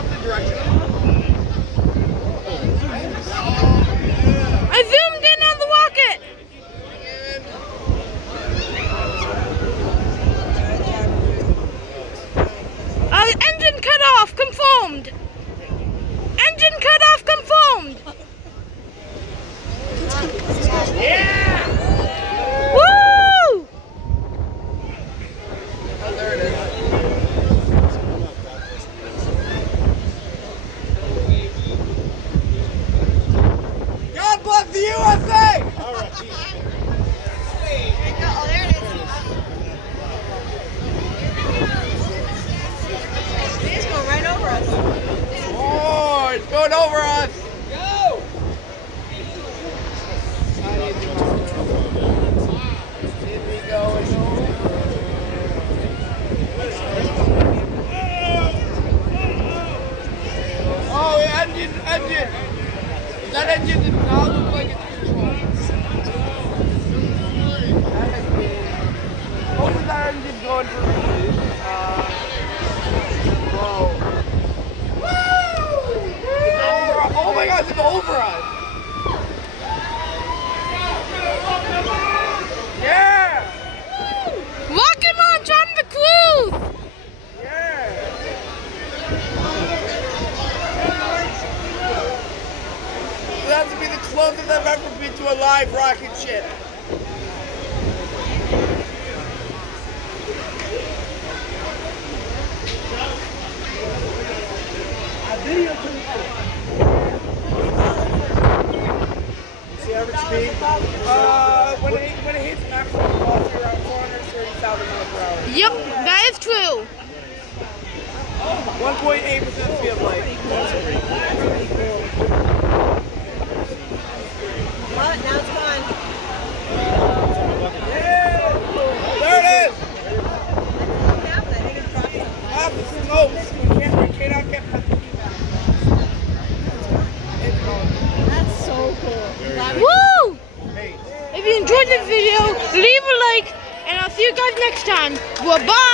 opposite direction. I zoomed in on the rocket. Engine cut off, confirmed. Engine cut off, confirmed. Yeah! Woo! Oh, there it is. God bless the USA! All right. Oh, there it is. It's going right over us. Oh, it's going over us. Go! Here we go. Oh, engine. That engine does not look like it's controlled. What was that engine going for? Whoa. Oh my God, it's over us. Yeah. Rocket launch on the cruise. Yeah. That has to be the closest I've ever been to a live rocket ship. The average speed? When it hits maximum velocity around 430,000 miles per hour. Yep, that is true. 1.8% field life. Oh, now it's gone. There it is! What happened? I think it dropped something. Off the smokes. We cannot get past the feedback. It's gone. That's so cool. Woo! Hey. If you enjoyed this video, leave a like, and I'll see you guys next time. Goodbye.